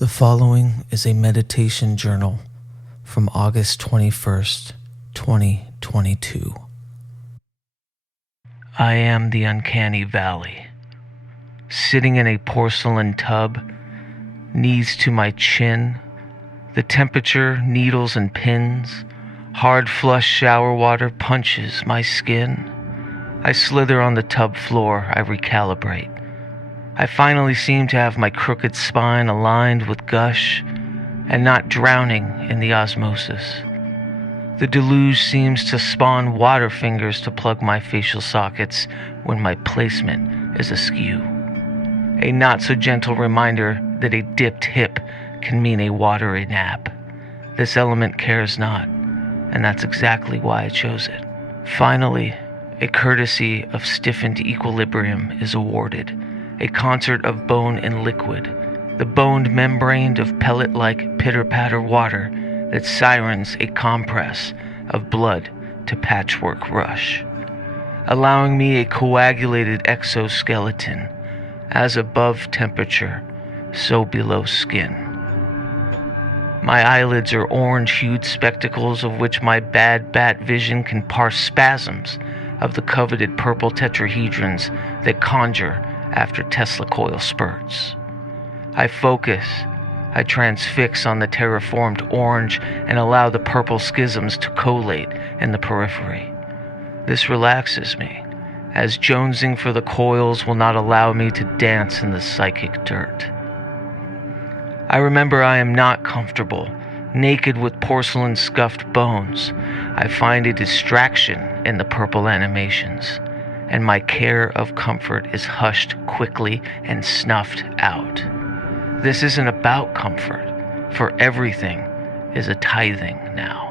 The following is a meditation journal from August 21st, 2022. I am the uncanny valley, sitting in a porcelain tub, knees to my chin, the temperature, needles and pins, hard flush shower water punches my skin. I slither on the tub floor, I recalibrate. I finally seem to have my crooked spine aligned with gush and not drowning in the osmosis. The deluge seems to spawn water fingers to plug my facial sockets when my placement is askew. A not-so-gentle reminder that a dipped hip can mean a watery nap. This element cares not, and that's exactly why I chose it. Finally, a courtesy of stiffened equilibrium is awarded. A concert of bone and liquid, the boned membrane of pellet-like pitter-patter water that sirens a compress of blood to patchwork rush, allowing me a coagulated exoskeleton, as above temperature, so below skin. My eyelids are orange-hued spectacles of which my bad bat vision can parse spasms of the coveted purple tetrahedrons that conjure after Tesla coil spurts. I focus, I transfix on the terraformed orange and allow the purple schisms to collate in the periphery. This relaxes me, as jonesing for the coils will not allow me to dance in the psychic dirt. I remember I am not comfortable, naked with porcelain scuffed bones. I find a distraction in the purple animations, and my care of comfort is hushed quickly and snuffed out. This isn't about comfort, for everything is a tithing now.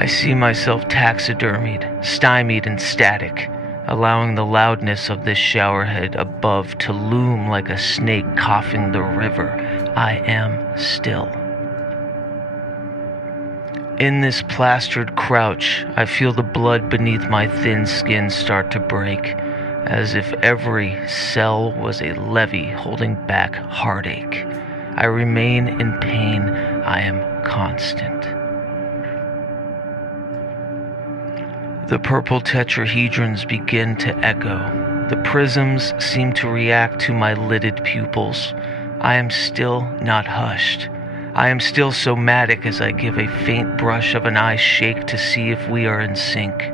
I see myself taxidermied, stymied and static, allowing the loudness of this showerhead above to loom like a snake coughing the river. I am still. In this plastered crouch, I feel the blood beneath my thin skin start to break, as if every cell was a levee holding back heartache. I remain in pain. I am constant. The purple tetrahedrons begin to echo. The prisms seem to react to my lidded pupils. I am still not hushed. I am still somatic as I give a faint brush of an eye shake to see if we are in sync.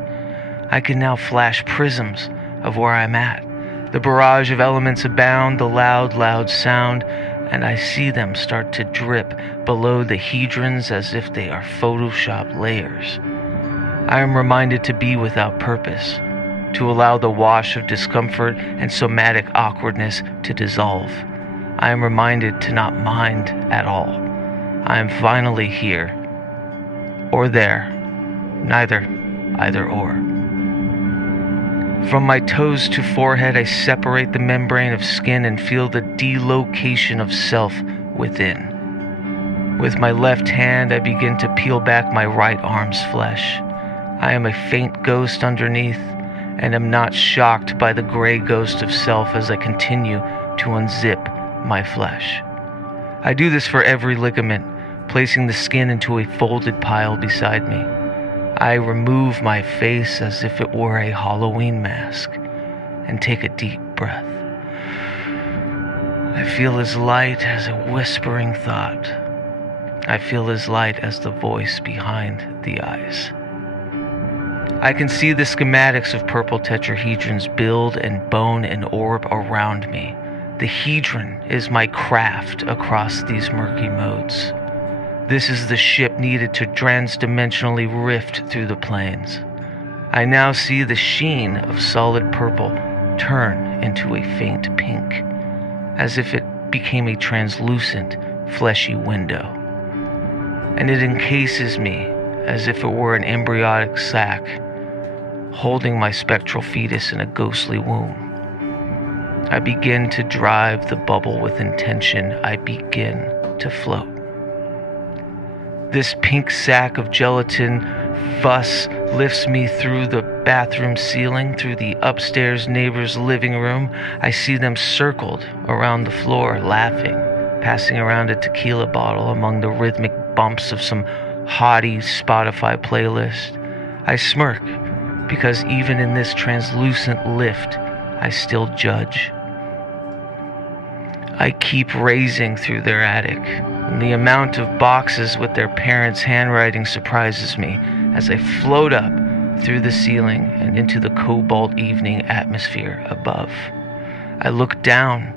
I can now flash prisms of where I'm at. The barrage of elements abound, the loud sound, and I see them start to drip below the hedrons as if they are Photoshop layers. I am reminded to be without purpose, to allow the wash of discomfort and somatic awkwardness to dissolve. I am reminded to not mind at all. I am finally here, or there, neither, either or. From my toes to forehead, I separate the membrane of skin and feel the delocation of self within. With my left hand, I begin to peel back my right arm's flesh. I am a faint ghost underneath, and am not shocked by the gray ghost of self as I continue to unzip my flesh. I do this for every ligament, placing the skin into a folded pile beside me. I remove my face as if it were a Halloween mask and take a deep breath. I feel as light as a whispering thought. I feel as light as the voice behind the eyes. I can see the schematics of purple tetrahedrons build and bone and orb around me. The hedron is my craft across these murky modes. This is the ship needed to transdimensionally rift through the planes. I now see the sheen of solid purple turn into a faint pink, as if it became a translucent, fleshy window. And it encases me as if it were an embryonic sac, holding my spectral fetus in a ghostly womb. I begin to drive the bubble with intention. I begin to float. This pink sack of gelatin fuss lifts me through the bathroom ceiling, through the upstairs neighbor's living room. I see them circled around the floor, laughing, passing around a tequila bottle among the rhythmic bumps of some haughty Spotify playlist. I smirk, because even in this translucent lift, I still judge. I keep raising through their attic, and the amount of boxes with their parents' handwriting surprises me as I float up through the ceiling and into the cobalt evening atmosphere above. I look down.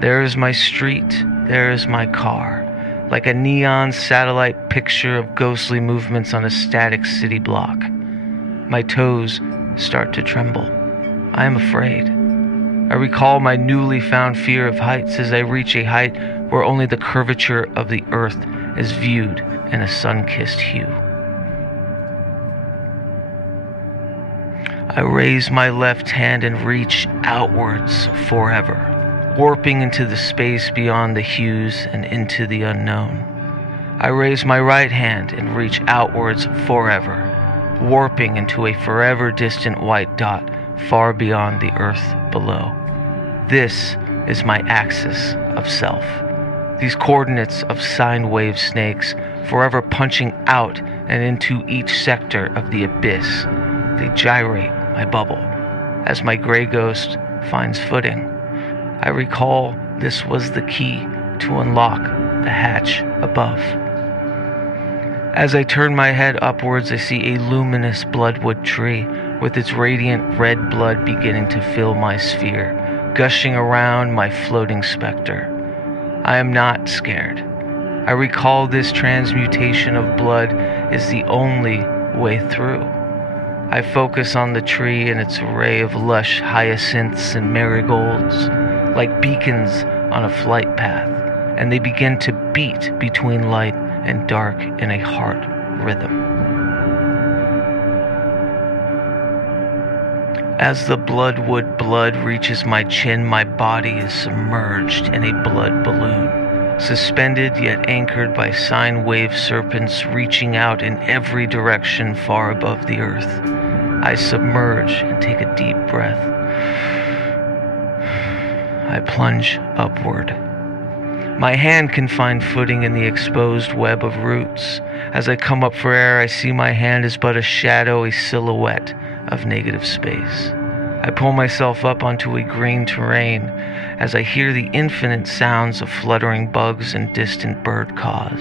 There is my street. There is my car, like a neon satellite picture of ghostly movements on a static city block. My toes start to tremble. I am afraid. I recall my newly found fear of heights as I reach a height where only the curvature of the earth is viewed in a sun-kissed hue. I raise my left hand and reach outwards forever, warping into the space beyond the hues and into the unknown. I raise my right hand and reach outwards forever, warping into a forever distant white dot far beyond the earth below. This is my axis of self. These coordinates of sine wave snakes, forever punching out and into each sector of the abyss. They gyrate my bubble as my gray ghost finds footing. I recall this was the key to unlock the hatch above. As I turn my head upwards, I see a luminous bloodwood tree with its radiant red blood beginning to fill my sphere, gushing around my floating specter. I am not scared. I recall this transmutation of blood is the only way through. I focus on the tree and its array of lush hyacinths and marigolds, like beacons on a flight path, and they begin to beat between light and dark in a heart rhythm. As the bloodwood blood reaches my chin, my body is submerged in a blood balloon, suspended yet anchored by sine wave serpents reaching out in every direction far above the earth. I submerge and take a deep breath. I plunge upward. My hand can find footing in the exposed web of roots. As I come up for air, I see my hand is but a shadow, a silhouette of negative space. I pull myself up onto a green terrain as I hear the infinite sounds of fluttering bugs and distant bird caws.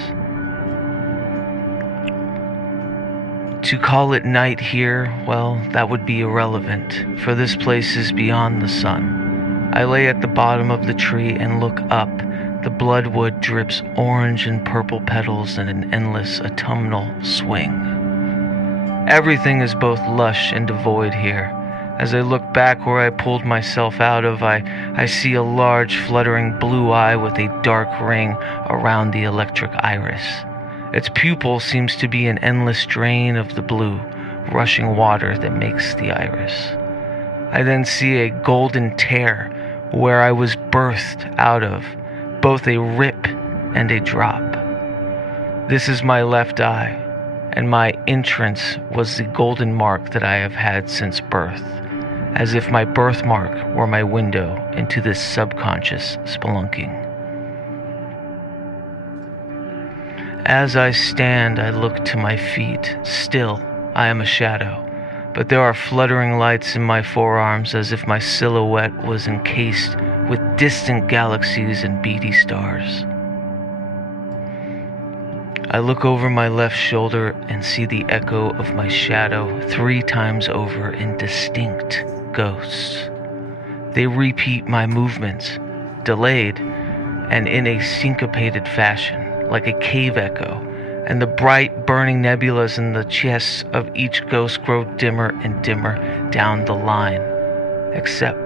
To call it night here, well, that would be irrelevant, for this place is beyond the sun. I lay at the bottom of the tree and look up. The bloodwood drips orange and purple petals in an endless autumnal swing. Everything is both lush and devoid here. As I look back where I pulled myself out of, I see a large fluttering blue eye with a dark ring around the electric iris. Its pupil seems to be an endless drain of the blue, rushing water that makes the iris. I then see a golden tear where I was birthed out of, both a rip and a drop. This is my left eye, and my entrance was the golden mark that I have had since birth, as if my birthmark were my window into this subconscious spelunking. As I stand, I look to my feet. Still, I am a shadow, but there are fluttering lights in my forearms as if my silhouette was encased with distant galaxies and beady stars. I look over my left shoulder and see the echo of my shadow 3 times over in distinct ghosts. They repeat my movements, delayed and in a syncopated fashion, like a cave echo, and the bright burning nebulas in the chests of each ghost grow dimmer and dimmer down the line, except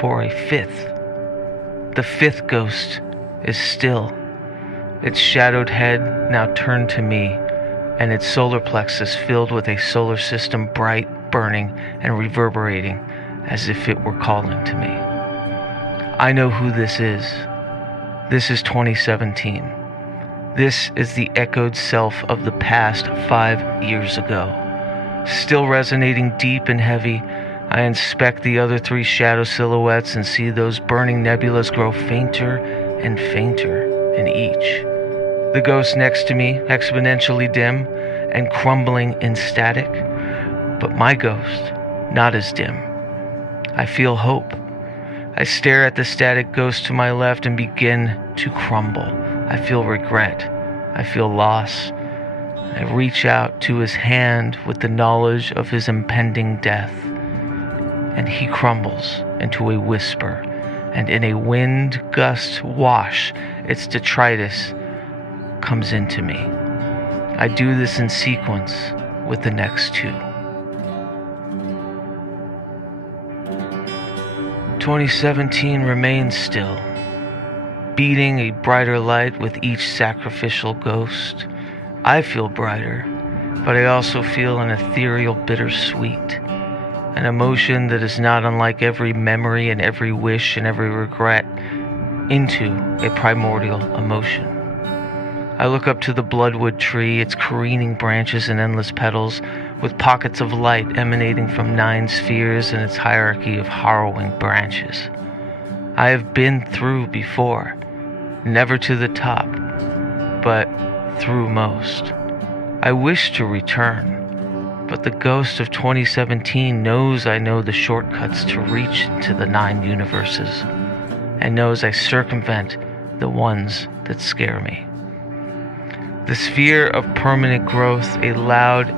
for a 5th. The 5th ghost is still, its shadowed head now turned to me, and its solar plexus filled with a solar system bright, burning, and reverberating as if it were calling to me. I know who this is. This is 2017. This is the echoed self of the past 5 years ago. Still resonating deep and heavy, I inspect the other 3 shadow silhouettes and see those burning nebulas grow fainter and fainter in each. The ghost next to me, exponentially dim and crumbling in static, but my ghost, not as dim. I feel hope. I stare at the static ghost to my left and begin to crumble. I feel regret. I feel loss. I reach out to his hand with the knowledge of his impending death, and he crumbles into a whisper, and in a wind gust wash, its detritus comes into me. I do this in sequence with the next 2. 2017 remains still, beating a brighter light with each sacrificial ghost. I feel brighter, but I also feel an ethereal bittersweet, an emotion that is not unlike every memory and every wish and every regret into a primordial emotion. I look up to the bloodwood tree, its careening branches and endless petals, with pockets of light emanating from 9 spheres and its hierarchy of harrowing branches. I have been through before, never to the top, but through most. I wish to return, but the ghost of 2017 knows I know the shortcuts to reach into the 9 universes, and knows I circumvent the ones that scare me. The sphere of permanent growth, a loud,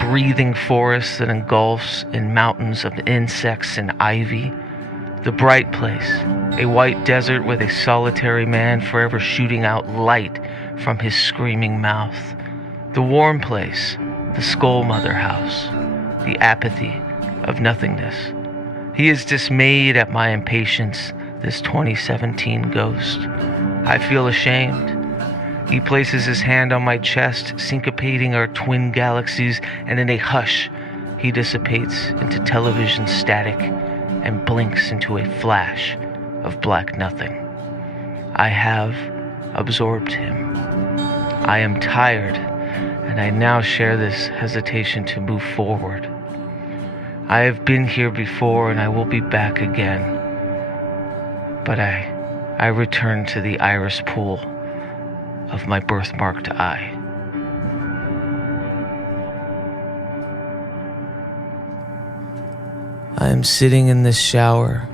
breathing forest that engulfs in mountains of insects and ivy. The bright place, a white desert with a solitary man forever shooting out light from his screaming mouth. The warm place, the Skull Mother house, the apathy of nothingness. He is dismayed at my impatience, this 2017 ghost. I feel ashamed. He places his hand on my chest, syncopating our twin galaxies, and in a hush, he dissipates into television static and blinks into a flash of black nothing. I have absorbed him. I am tired, and I now share this hesitation to move forward. I have been here before, and I will be back again. But I return to the iris pool of my birthmarked eye. I am sitting in this shower,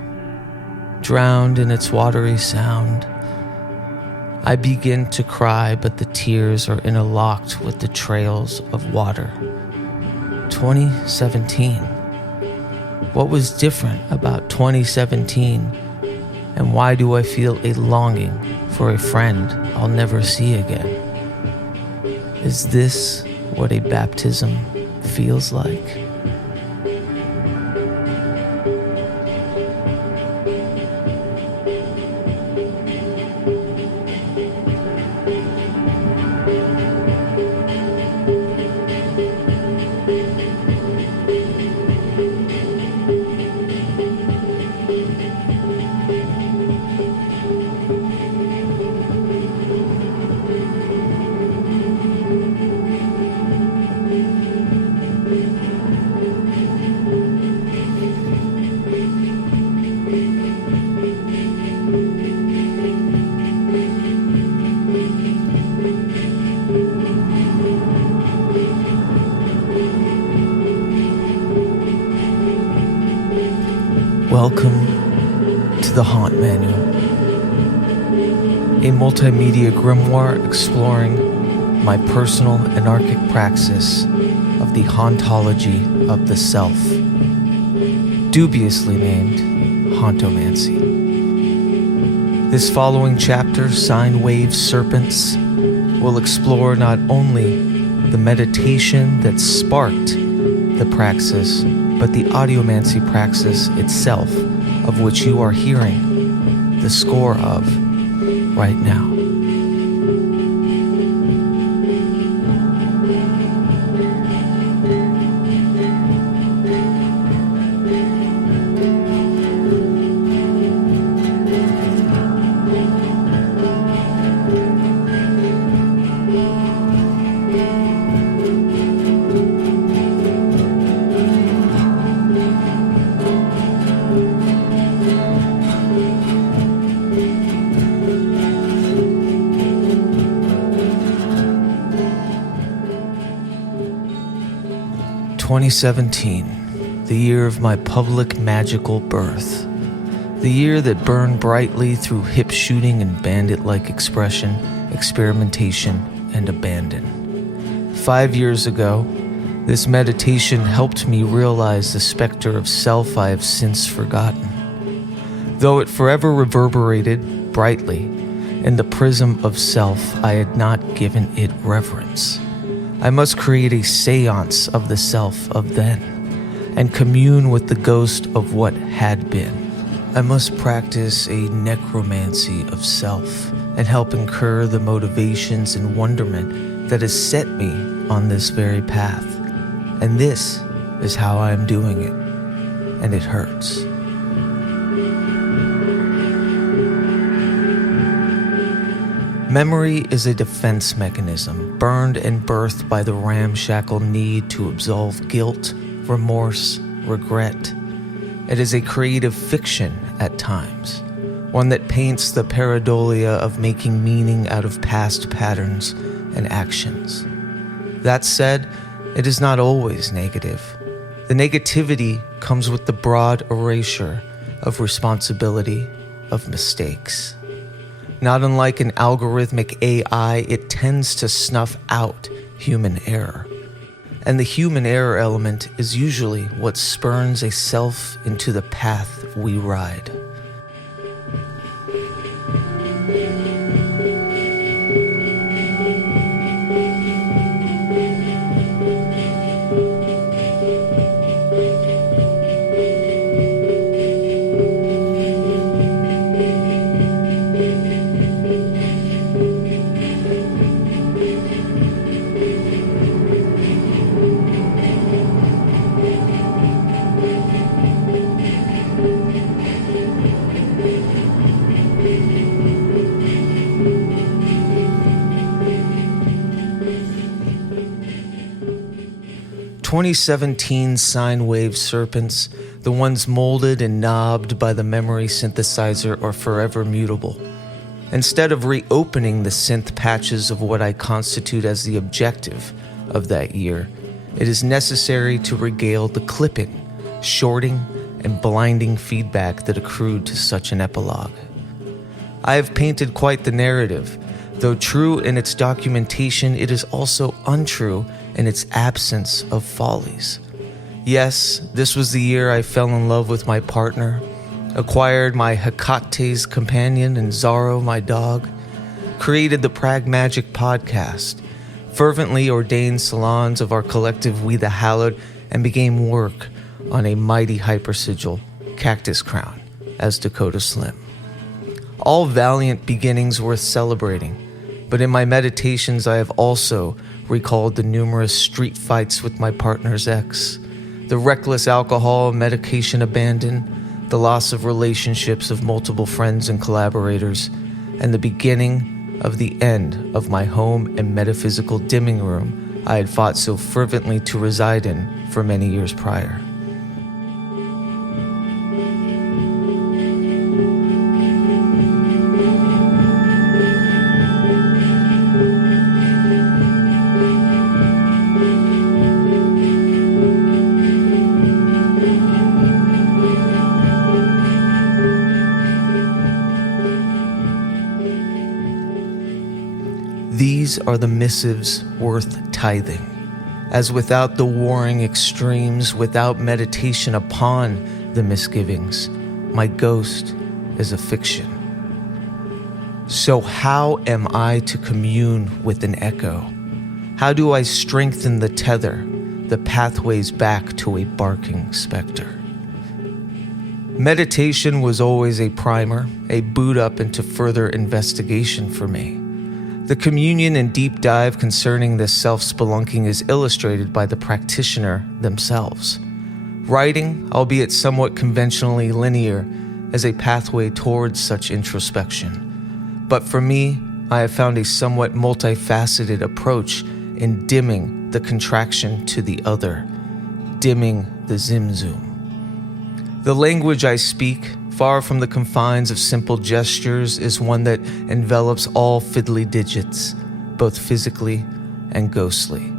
drowned in its watery sound. I begin to cry, but the tears are interlocked with the trails of water. 2017. What was different about 2017? And why do I feel a longing for a friend I'll never see again? Is this what a baptism feels like? Welcome to the Haunt Manual, a multimedia grimoire exploring my personal anarchic praxis of the hauntology of the self, dubiously named Hauntomancy. This following chapter, Sine Wave Serpents, will explore not only the meditation that sparked the praxis, but the audiomancy praxis itself, of which you are hearing the score of right now. 2017, the year of my public magical birth. The year that burned brightly through hip shooting and bandit-like expression, experimentation, and abandon. 5 years ago, this meditation helped me realize the specter of self I have since forgotten. Though it forever reverberated brightly in the prism of self, I had not given it reverence. I must create a seance of the self of then, and commune with the ghost of what had been. I must practice a necromancy of self and help incur the motivations and wonderment that has set me on this very path. And this is how I am doing it, and it hurts. Memory is a defense mechanism, burned and birthed by the ramshackle need to absolve guilt, remorse, regret. It is a creative fiction at times, one that paints the pareidolia of making meaning out of past patterns and actions. That said, it is not always negative. The negativity comes with the broad erasure of responsibility, of mistakes. Not unlike an algorithmic AI, it tends to snuff out human error. And the human error element is usually what spurns a self into the path we ride. "2017 Sine Wave Serpents, the ones molded and knobbed by the memory synthesizer, are forever mutable. Instead of reopening the synth patches of what I constitute as the objective of that year, it is necessary to regale the clipping, shorting, and blinding feedback that accrued to such an epilogue. I have painted quite the narrative. Though true in its documentation, it is also untrue in its absence of follies. Yes, this was the year I fell in love with my partner, acquired my Hecate's companion and Zorro, my dog, created the Pragmagick podcast, fervently ordained salons of our collective We the Hallowed, and began work on a mighty hypersigil, Cactus Crown, as Dakota Slim. All valiant beginnings worth celebrating, but in my meditations I have also recalled the numerous street fights with my partner's ex, the reckless alcohol and medication abandon, the loss of relationships of multiple friends and collaborators, and the beginning of the end of my home and metaphysical dimming room I had fought so fervently to reside in for many years prior. These are the missives worth tithing, as without the warring extremes, without meditation upon the misgivings, my ghost is a fiction. So how am I to commune with an echo? How do I strengthen the tether, the pathways back to a barking specter? Meditation was always a primer, a boot up into further investigation for me. The communion and deep dive concerning this self-spelunking is illustrated by the practitioner themselves. Writing, albeit somewhat conventionally linear, is a pathway towards such introspection. But for me, I have found a somewhat multifaceted approach in dimming the contraction to the other, dimming the zim-zoom. The language I speak, far from the confines of simple gestures, is one that envelops all fiddly digits, both physically and ghostly.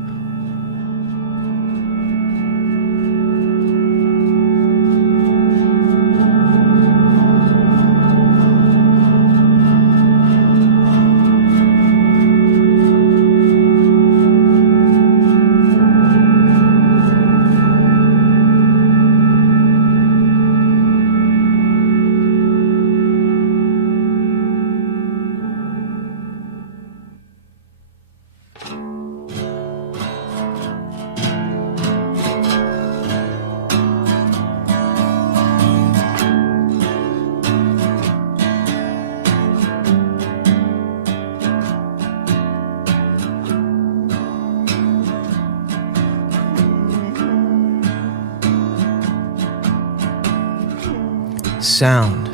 Sound,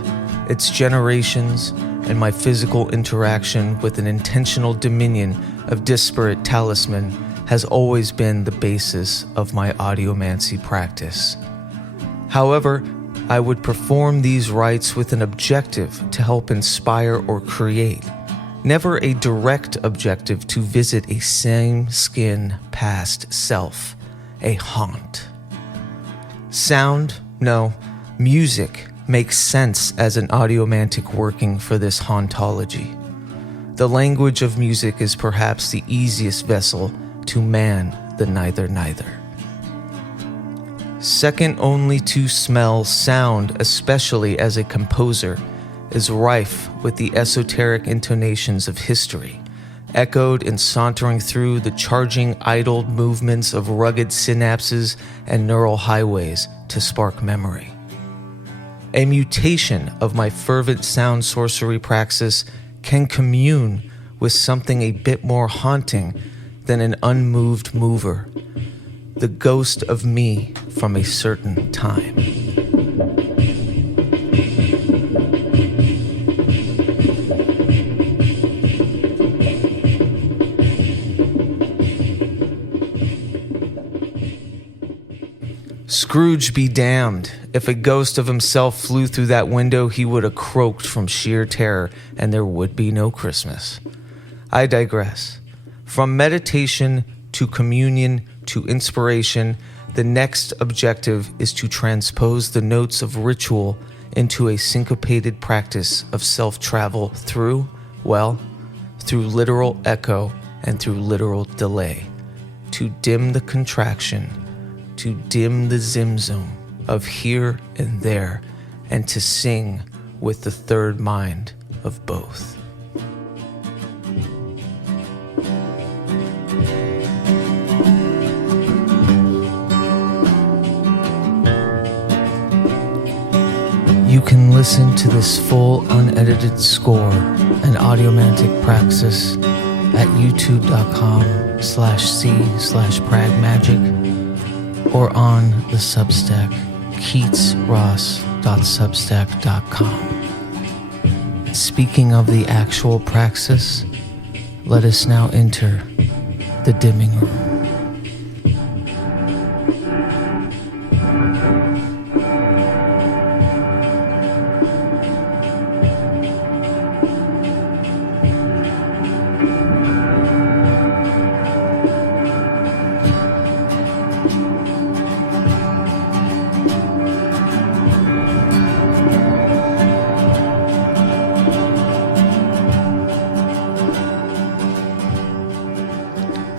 its generations, and my physical interaction with an intentional dominion of disparate talisman has always been the basis of my audiomancy practice. However, I would perform these rites with an objective to help inspire or create, never a direct objective to visit a same-skin past self, a haunt. Sound, no, music makes sense as an audiomantic working for this hauntology. The language of music is perhaps the easiest vessel to man the neither. Second only to smell, sound, especially as a composer, is rife with the esoteric intonations of history, echoed in sauntering through the charging idled movements of rugged synapses and neural highways to spark memory. A mutation of my fervent sound sorcery praxis can commune with something a bit more haunting than an unmoved mover, the ghost of me from a certain time. Scrooge be damned. If a ghost of himself flew through that window, he would have croaked from sheer terror, and there would be no Christmas. I digress. From meditation to communion to inspiration, the next objective is to transpose the notes of ritual into a syncopated practice of self-travel through literal echo and through literal delay, to dim the contraction, to dim the zimzum of here and there, and to sing with the third mind of both. You can listen to this full unedited score and audiomantic praxis at youtube.com/c/Pragmagick or on the Substack keatsross.substack.com. Speaking of the actual praxis, let us now enter the dimming room.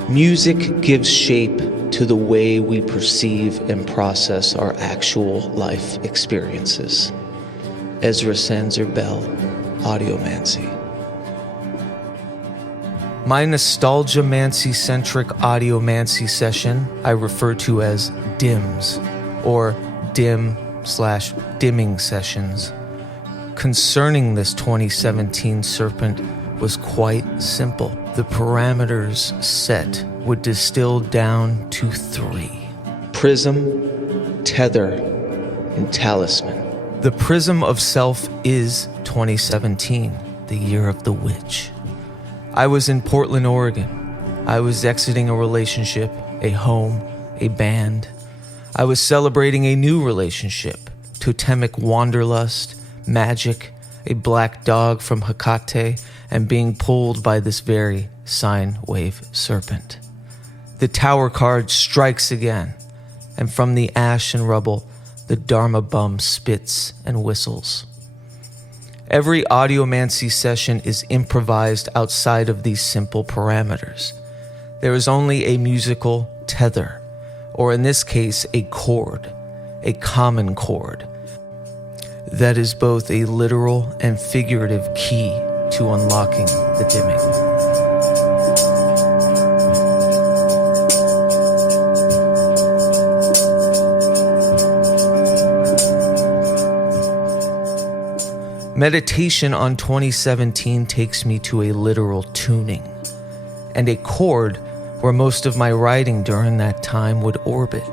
Music gives shape to the way we perceive and process our actual life experiences. Ezra Sanzer Bell, Audiomancy. My nostalgia-mancy-centric audiomancy session I refer to as DIMS, or dim/dimming sessions. Concerning this 2017 serpent was quite simple. The parameters set would distill down to 3: prism, tether, and talisman. The prism of self is 2017, the year of the witch. I was in Portland, Oregon. I was exiting a relationship, a home, a band. I was celebrating a new relationship, totemic wanderlust, magic, a black dog from Hecate, and being pulled by this very Sine Wave Serpent. The tower card strikes again, and from the ash and rubble, the Dharma bum spits and whistles. Every audiomancy session is improvised outside of these simple parameters. There is only a musical tether, or in this case, a chord, a common chord, that is both a literal and figurative key to unlocking the dimming. Meditation on 2017 takes me to a literal tuning, and a chord where most of my writing during that time would orbit.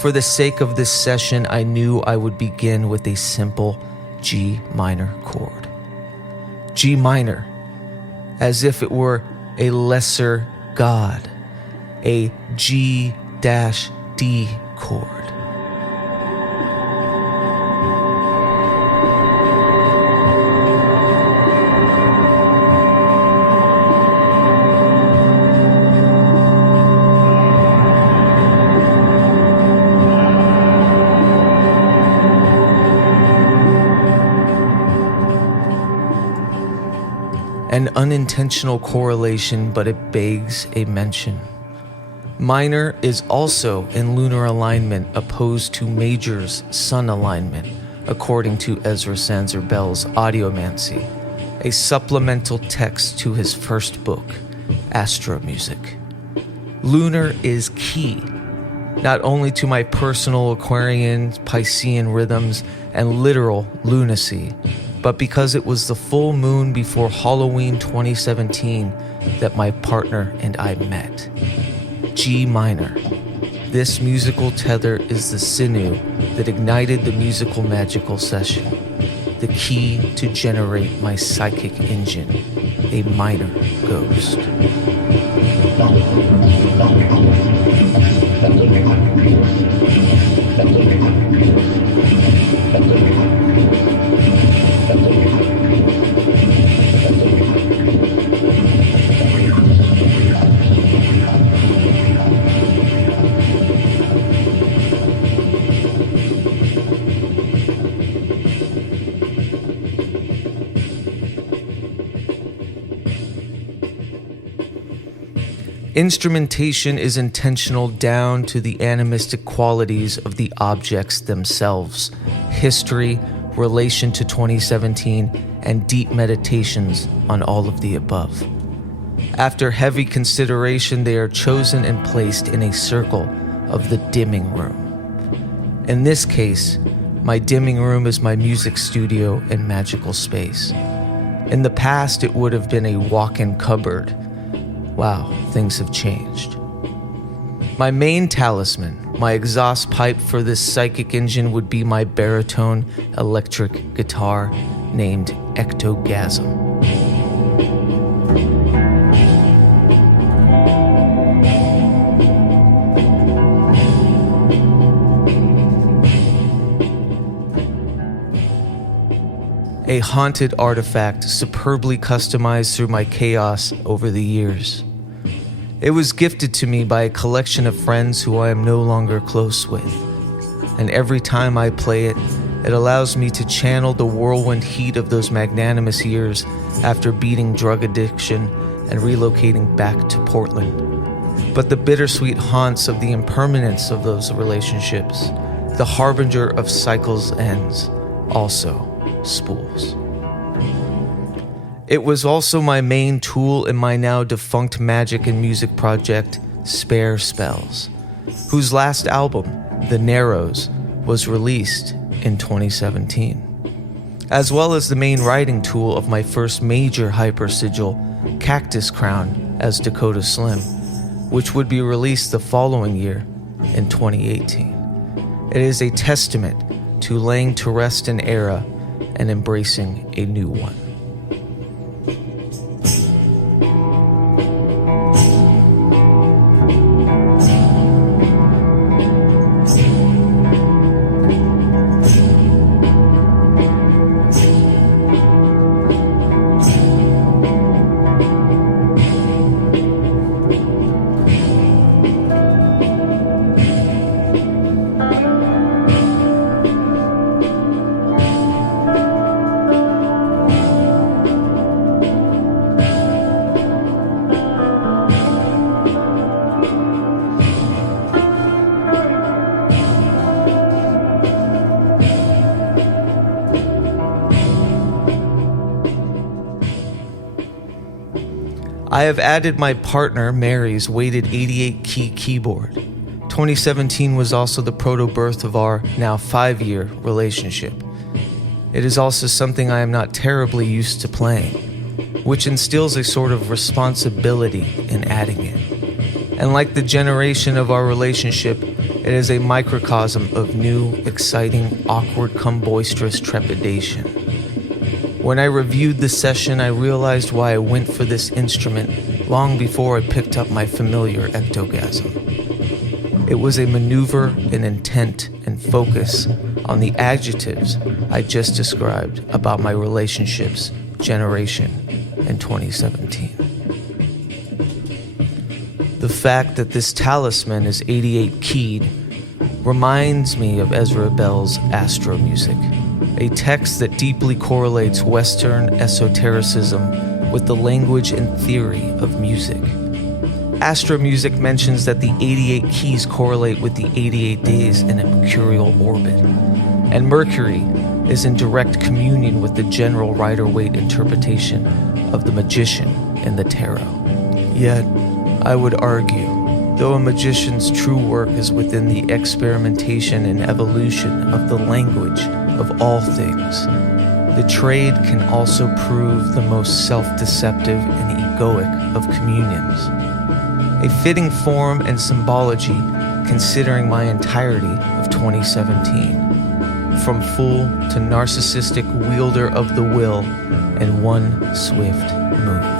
For the sake of this session, I knew I would begin with a simple G minor chord. G minor, as if it were a lesser god, a G-D chord. An unintentional correlation, but it begs a mention. Minor is also in lunar alignment opposed to major's sun alignment, according to Ezra Sanzer-Bell's Audiomancy, a supplemental text to his first book, Astromusic. Lunar is key, not only to my personal Aquarian, Piscean rhythms and literal lunacy, but because it was the full moon before Halloween 2017 that my partner and I met. G minor. This musical tether is the sinew that ignited the musical magical session, the key to generate my psychic engine, a minor ghost. Instrumentation is intentional down to the animistic qualities of the objects themselves, history, relation to 2017, and deep meditations on all of the above. After heavy consideration, they are chosen and placed in a circle of the dimming room. In this case, my dimming room is my music studio and magical space. In the past, it would have been a walk-in cupboard. Wow, things have changed. My main talisman, my exhaust pipe for this psychic engine would be my baritone electric guitar named Ectogasm. A haunted artifact superbly customized through my chaos over the years. It was gifted to me by a collection of friends who I am no longer close with, and every time I play it, it allows me to channel the whirlwind heat of those magnanimous years after beating drug addiction and relocating back to Portland. But the bittersweet haunts of the impermanence of those relationships, the harbinger of cycles' ends, also spools. It was also my main tool in my now defunct magic and music project, Spare Spells, whose last album, The Narrows, was released in 2017, as well as the main writing tool of my first major hyper sigil, Cactus Crown, as Dakota Slim, which would be released the following year in 2018. It is a testament to laying to rest an era and embracing a new one. I have added my partner, Mary's, weighted 88-key keyboard. 2017 was also the proto-birth of our now 5-year relationship. It is also something I am not terribly used to playing, which instills a sort of responsibility in adding it. And like the generation of our relationship, it is a microcosm of new, exciting, awkward come boisterous trepidation. When I reviewed the session, I realized why I went for this instrument long before I picked up my familiar ectogasm. It was a maneuver in intent and focus on the adjectives I just described about my relationships, generation, and 2017. The fact that this talisman is 88 keyed reminds me of Ezra Bell's Astro Music, a text that deeply correlates Western esotericism with the language and theory of music. Astro Music mentions that the 88 keys correlate with the 88 days in a mercurial orbit, and Mercury is in direct communion with the general Rider-Waite interpretation of the magician in the tarot. Yet, I would argue, though a magician's true work is within the experimentation and evolution of the language of all things, the trade can also prove the most self-deceptive and egoic of communions. A fitting form and symbology considering my entirety of 2017, from fool to narcissistic wielder of the will in one swift move.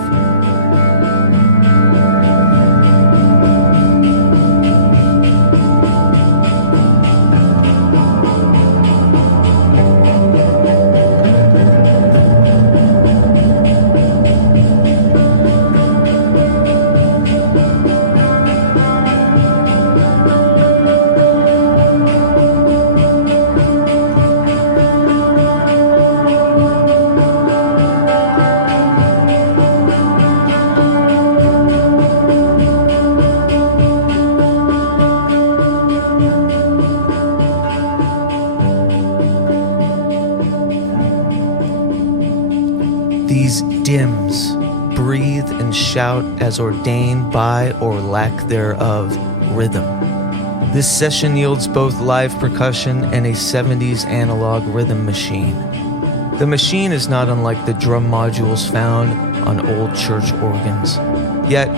These dims breathe and shout as ordained by or lack thereof rhythm. This session yields both live percussion and a 70s analog rhythm machine. The machine is not unlike the drum modules found on old church organs, yet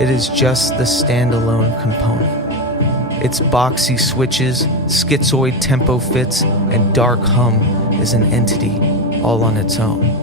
it is just the standalone component. Its boxy switches, schizoid tempo fits, and dark hum is an entity all on its own.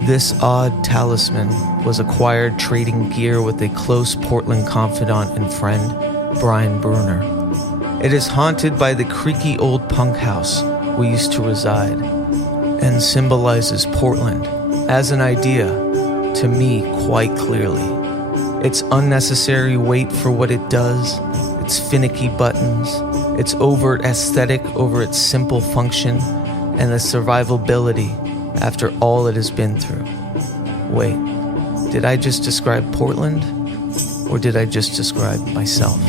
This odd talisman was acquired trading gear with a close Portland confidant and friend, Brian Bruner. It is haunted by the creaky old punk house we used to reside, and symbolizes Portland as an idea to me quite clearly. Its unnecessary weight for what it does, its finicky buttons, its overt aesthetic over its simple function, and the survivability after all it has been through. Wait, did I just describe Portland? Or did I just describe myself?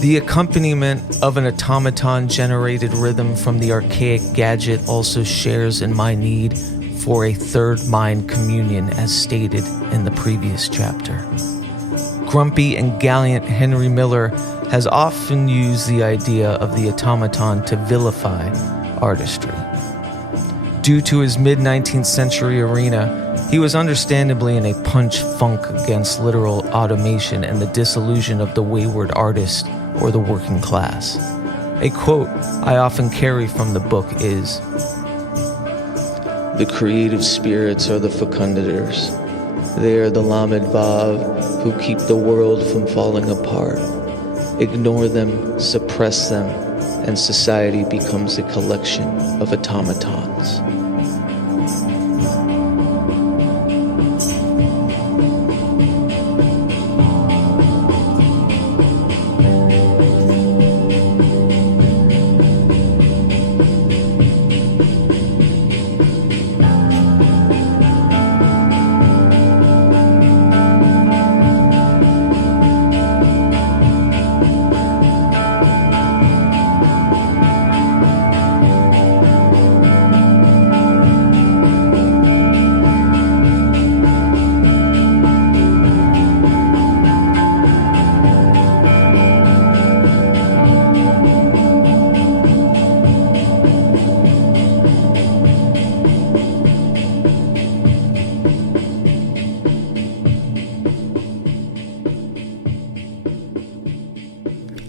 The accompaniment of an automaton-generated rhythm from the archaic gadget also shares in my need for a third mind communion as stated in the previous chapter. Grumpy and gallant Henry Miller has often used the idea of the automaton to vilify artistry. Due to his mid-19th century arena, he was understandably in a punch-funk against literal automation and the disillusion of the wayward artist or the working class. A quote I often carry from the book is, "The creative spirits are the fecundators. They are the Lamed Vav who keep the world from falling apart. Ignore them, suppress them, and society becomes a collection of automatons."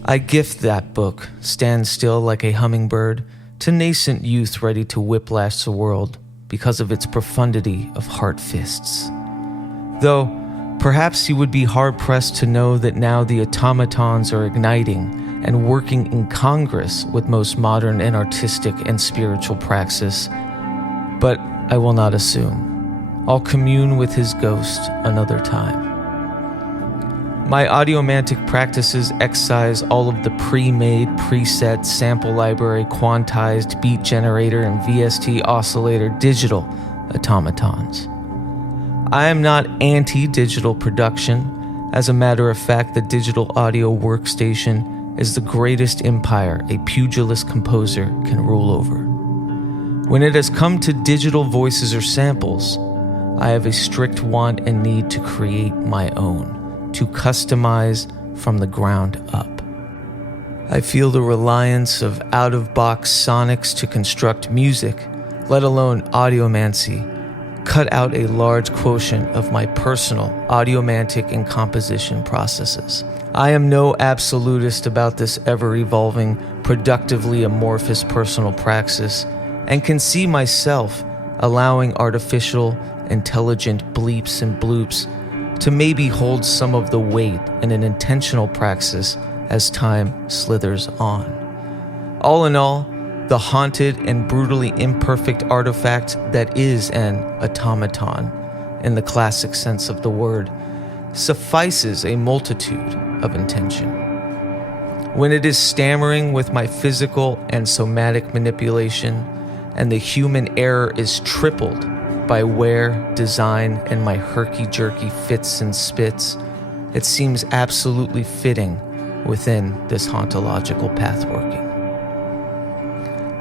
I gift that book, Stand Still Like a Hummingbird, to nascent youth ready to whiplash the world because of its profundity of heart fists. Though, perhaps you would be hard-pressed to know that now the automatons are igniting and working in Congress with most modern and artistic and spiritual praxis. But I will not assume. I'll commune with his ghost another time. My audiomantic practices excise all of the pre-made, preset, sample library, quantized, beat generator, and VST oscillator digital automatons. I am not anti-digital production. As a matter of fact, the digital audio workstation is the greatest empire a pugilist composer can rule over. When it has come to digital voices or samples, I have a strict want and need to create my own, to customize from the ground up. I feel the reliance of out-of-box sonics to construct music, let alone audiomancy, cut out a large quotient of my personal audiomantic and composition processes. I am no absolutist about this ever-evolving, productively amorphous personal praxis, and can see myself allowing artificial, intelligent bleeps and bloops to maybe hold some of the weight in an intentional praxis as time slithers on. All in all, the haunted and brutally imperfect artifact that is an automaton, in the classic sense of the word, suffices a multitude of intention. When it is stammering with my physical and somatic manipulation, and the human error is tripled by wear, design, and my herky-jerky fits and spits, it seems absolutely fitting within this hauntological pathworking.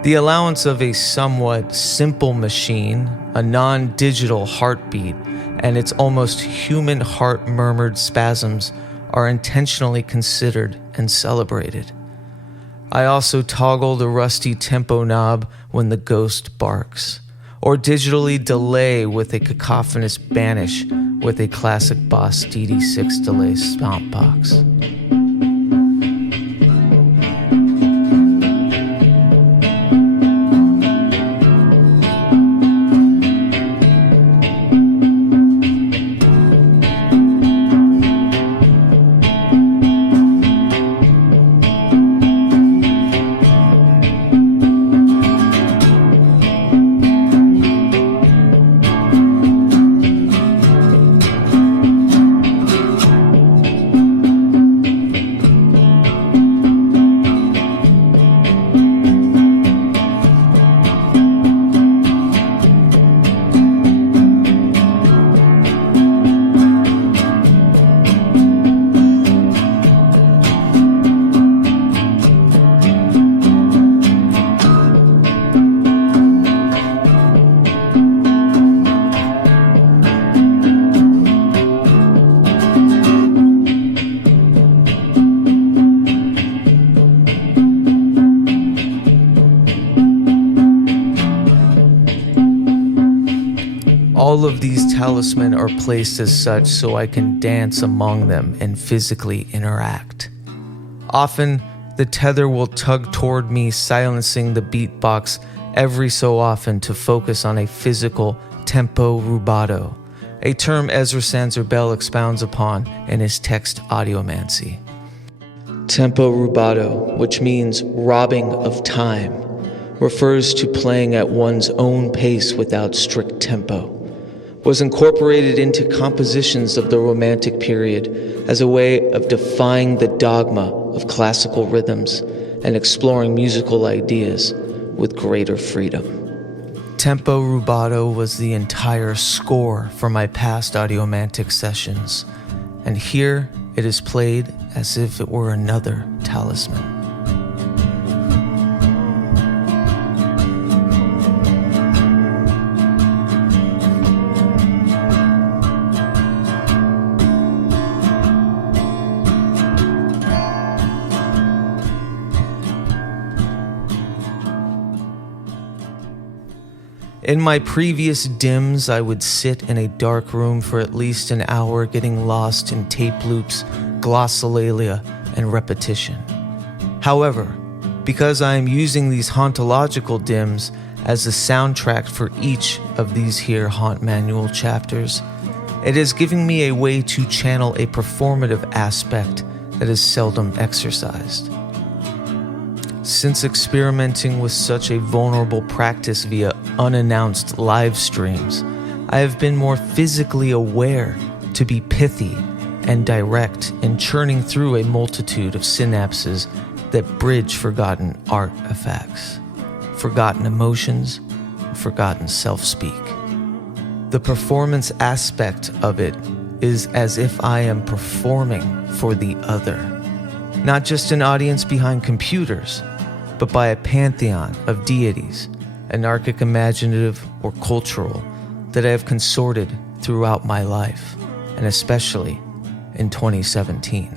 The allowance of a somewhat simple machine, a non-digital heartbeat, and its almost human heart-murmured spasms are intentionally considered and celebrated. I also toggle the rusty tempo knob when the ghost barks, or digitally delay with a cacophonous banish with a classic Boss DD6 delay stomp box. All of these talismans are placed as such so I can dance among them and physically interact. Often, the tether will tug toward me, silencing the beatbox every so often to focus on a physical tempo rubato, a term Ezra Sanzer-Bell expounds upon in his text Audiomancy. Tempo rubato, which means robbing of time, refers to playing at one's own pace without strict tempo, was incorporated into compositions of the Romantic period as a way of defying the dogma of classical rhythms and exploring musical ideas with greater freedom. Tempo rubato was the entire score for my past Audiomantic sessions, and here it is played as if it were another talisman. In my previous dims, I would sit in a dark room for at least an hour, getting lost in tape loops, glossolalia, and repetition. However, because I am using these hauntological dims as the soundtrack for each of these here haunt manual chapters, it is giving me a way to channel a performative aspect that is seldom exercised. Since experimenting with such a vulnerable practice via unannounced live streams, I have been more physically aware to be pithy and direct in churning through a multitude of synapses that bridge forgotten artifacts, forgotten emotions, forgotten self-speak. The performance aspect of it is as if I am performing for the other, not just an audience behind computers, but by a pantheon of deities, anarchic, imaginative, or cultural, that I have consorted throughout my life, and especially in 2017.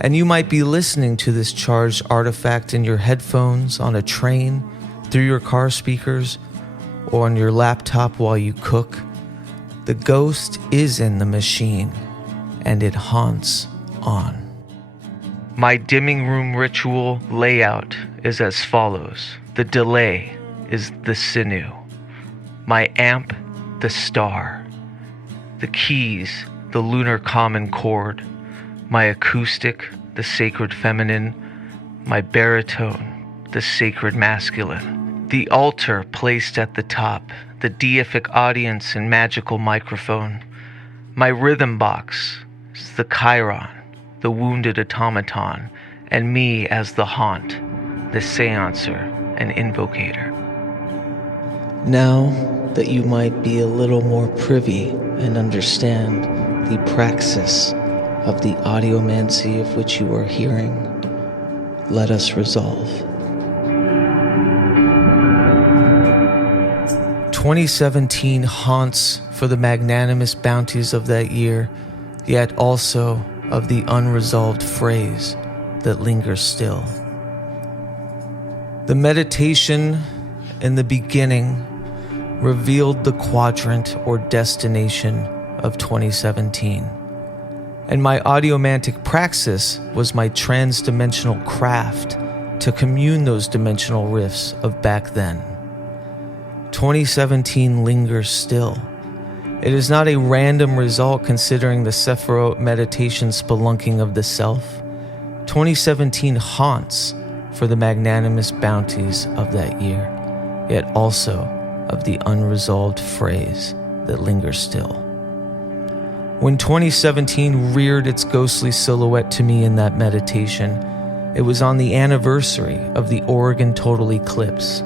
And you might be listening to this charged artifact in your headphones, on a train, through your car speakers, or on your laptop while you cook. The ghost is in the machine, and it haunts on. My dimming room ritual layout is as follows. The delay is the sinew. My amp, the star. The keys, the lunar common chord. My acoustic, the sacred feminine. My baritone, the sacred masculine. The altar placed at the top, the deific audience and magical microphone. My rhythm box is the chiron, the wounded automaton, and me as the haunt, the seancer and invocator. Now that you might be a little more privy and understand the praxis of the audiomancy of which you are hearing, let us resolve. 2017 haunts for the magnanimous bounties of that year, yet also of the unresolved phrase that lingers still. The meditation in the beginning revealed the quadrant or destination of 2017. And my audiomantic praxis was my trans-dimensional craft to commune those dimensional rifts of back then. 2017 lingers still. It is not a random result considering the Sephiroth meditation spelunking of the self. 2017 haunts for the magnanimous bounties of that year, yet also of the unresolved phrase that lingers still. When 2017 reared its ghostly silhouette to me in that meditation, it was on the anniversary of the Oregon total eclipse,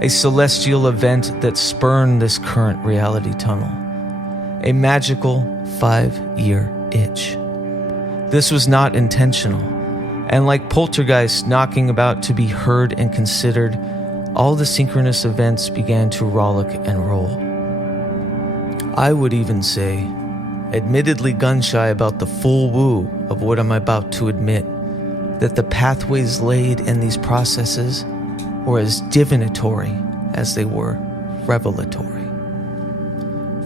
a celestial event that spurned this current reality tunnel, a magical 5-year itch. This was not intentional, and like poltergeists knocking about to be heard and considered, all the synchronous events began to rollick and roll. I would even say, admittedly gun-shy about the full woo of what I'm about to admit, that the pathways laid in these processes were as divinatory as they were revelatory.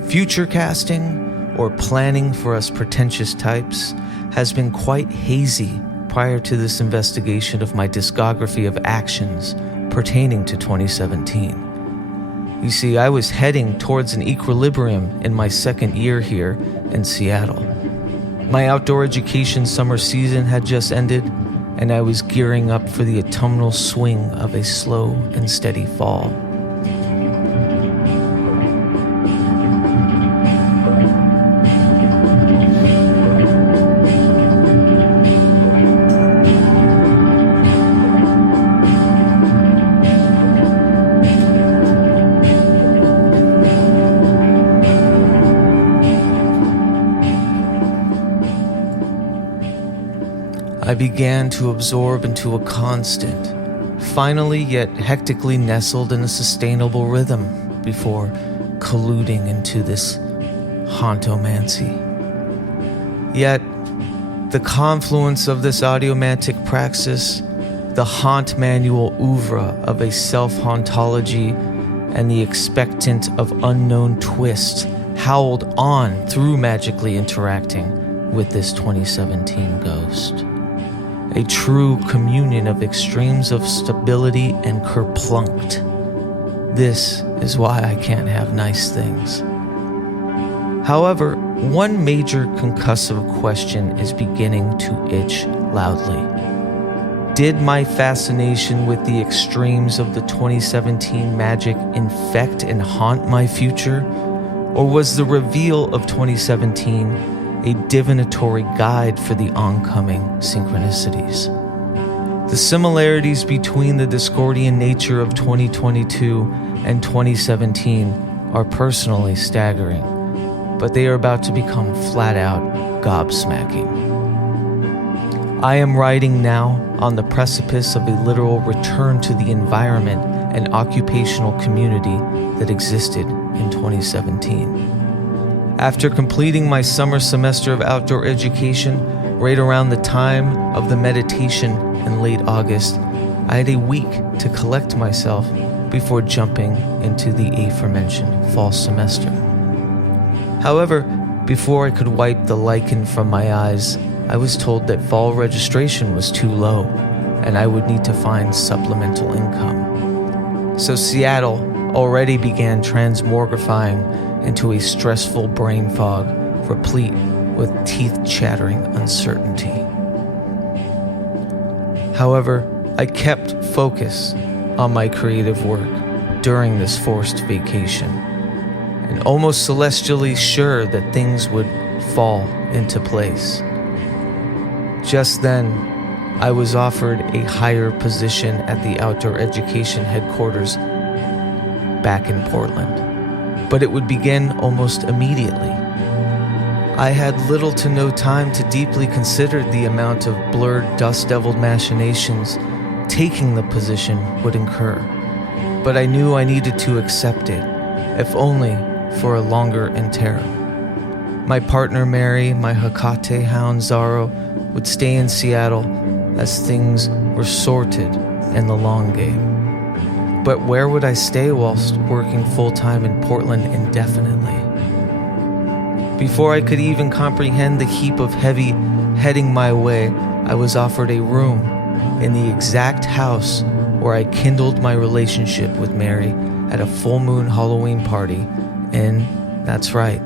Future casting, or planning for us pretentious types, has been quite hazy prior to this investigation of my discography of actions pertaining to 2017. You see, I was heading towards an equilibrium in my second year here in Seattle. My outdoor education summer season had just ended, and I was gearing up for the autumnal swing of a slow and steady fall. I began to absorb into a constant, finally yet hectically nestled in a sustainable rhythm before colluding into this hauntomancy. Yet, the confluence of this audiomantic praxis, the haunt manual oeuvre of a self-hauntology, and the expectant of unknown twist howled on through magically interacting with this 2017 ghost. a true communion of extremes of stability and kerplunkt. This is why I can't have nice things. However, one major concussive question is beginning to itch loudly. Did my fascination with the extremes of the 2017 magic infect and haunt my future? Or was the reveal of 2017 a divinatory guide for the oncoming synchronicities? The similarities between the Discordian nature of 2022 and 2017 are personally staggering, but they are about to become flat-out gobsmacking. I am riding now on the precipice of a literal return to the environment and occupational community that existed in 2017. After completing my summer semester of outdoor education, right around the time of the meditation in late August, I had a week to collect myself before jumping into the aforementioned fall semester. However, before I could wipe the lichen from my eyes, I was told that fall registration was too low and I would need to find supplemental income. So Seattle already began transmogrifying into a stressful brain fog replete with teeth-chattering uncertainty. However, I kept focus on my creative work during this forced vacation, and almost celestially sure that things would fall into place. Just then, I was offered a higher position at the outdoor education headquarters back in Portland, but it would begin almost immediately. I had little to no time to deeply consider the amount of blurred, dust-deviled machinations taking the position would incur, but I knew I needed to accept it, if only for a longer interim. My partner Mary, my Hecate hound Zaro, would stay in Seattle as things were sorted in the long game. But where would I stay whilst working full-time in Portland indefinitely? Before I could even comprehend the heap of heavy heading my way, I was offered a room in the exact house where I kindled my relationship with Mary at a full moon Halloween party in, that's right,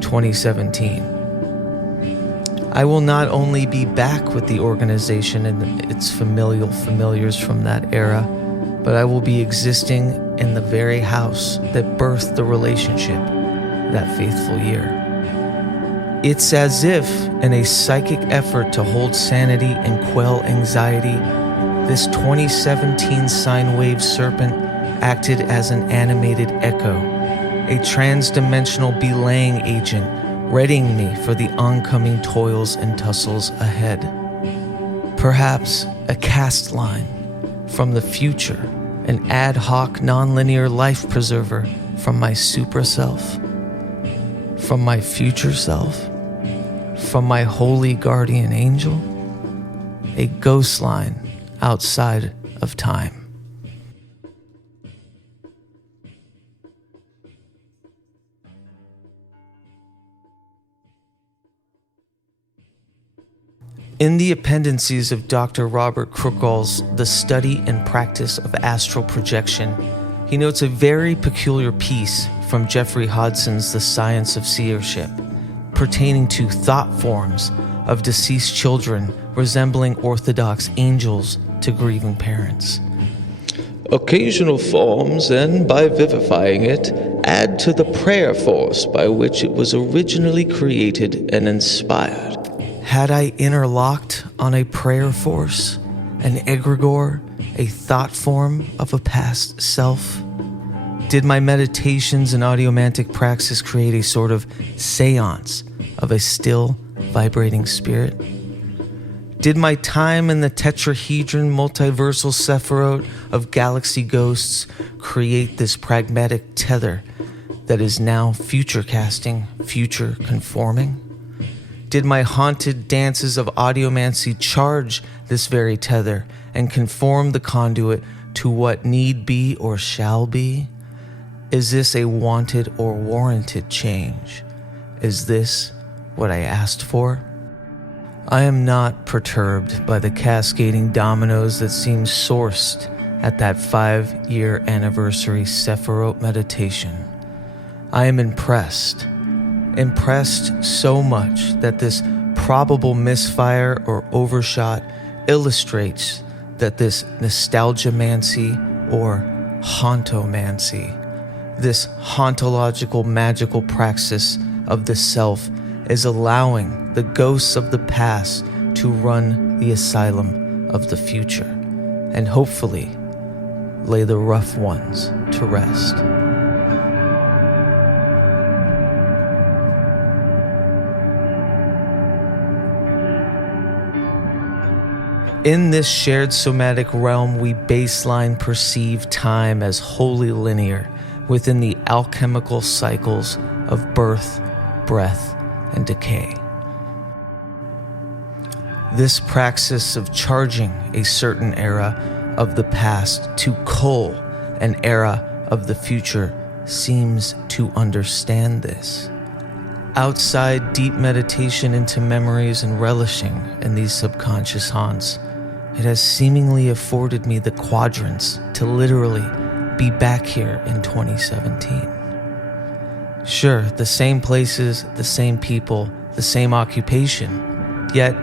2017. I will not only be back with the organization and its familiars from that era, but I will be existing in the very house that birthed the relationship that faithful year. It's as if, in a psychic effort to hold sanity and quell anxiety, this 2017 Sine Wave Serpent acted as an animated echo, a trans-dimensional belaying agent, readying me for the oncoming toils and tussles ahead. Perhaps a cast line from the future, an ad hoc nonlinear life preserver from my supra self, from my future self, from my holy guardian angel, a ghost line outside of time. In the appendices of Dr. Robert Crookall's The Study and Practice of Astral Projection, he notes a very peculiar piece from Jeffrey Hodson's The Science of Seership, pertaining to thought forms of deceased children resembling Orthodox angels to grieving parents. Occasional forms, and by vivifying it, add to the prayer force by which it was originally created and inspired. Had I interlocked on a prayer force, an egregore, a thought form of a past self? Did my meditations and audiomantic praxis create a sort of seance of a still, vibrating spirit? Did my time in the tetrahedron multiversal sephiroth of galaxy ghosts create this pragmatic tether that is now future casting, future conforming? Did my haunted dances of audiomancy charge this very tether and conform the conduit to what need be or shall be? Is this a wanted or warranted change? Is this what I asked for? I am not perturbed by the cascading dominoes that seem sourced at that 5-year anniversary Sephirot meditation. I am impressed so much that this probable misfire or overshot illustrates that this nostalgia-mancy or hauntomancy, this hauntological magical praxis of the self, is allowing the ghosts of the past to run the asylum of the future and hopefully lay the rough ones to rest. In this shared somatic realm, we baseline perceive time as wholly linear within the alchemical cycles of birth, breath, and decay. This praxis of charging a certain era of the past to cull an era of the future seems to understand this. Outside deep meditation into memories and relishing in these subconscious haunts, it has seemingly afforded me the quadrants to literally be back here in 2017. Sure, the same places, the same people, the same occupation, yet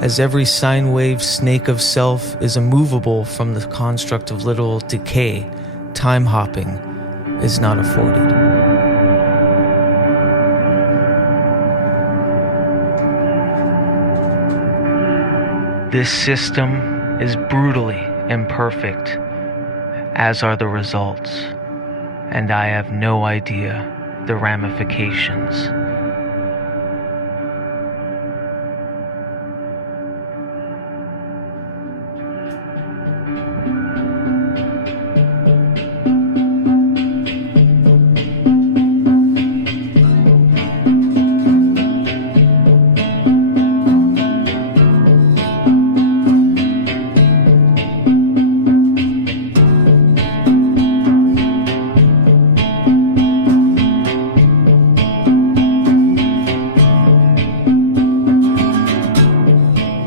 as every sine wave snake of self is immovable from the construct of literal decay, time hopping is not afforded. This system is brutally imperfect, as are the results, and I have no idea the ramifications.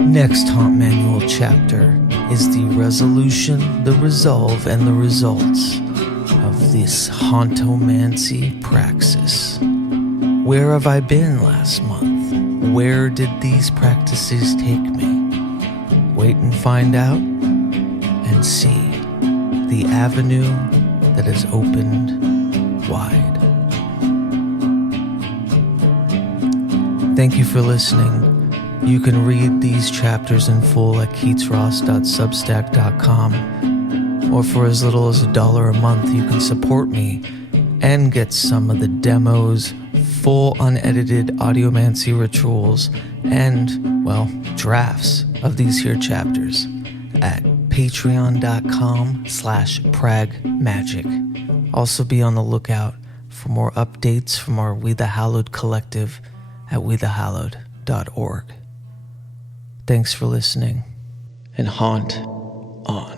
Next Haunt Manual chapter is the resolution, the resolve, and the results of this hauntomancy praxis. Where have I been last month? Where did these practices take me? Wait and find out and see the avenue that is opened wide. Thank you for listening. You can read these chapters in full at keatsross.substack.com, or for as little as $1 a month, you can support me and get some of the demos, full unedited audiomancy rituals, and, well, drafts of these here chapters at patreon.com/Pragmagick. Also be on the lookout for more updates from our We the Hallowed collective at wethehallowed.org. Thanks for listening, and haunt on.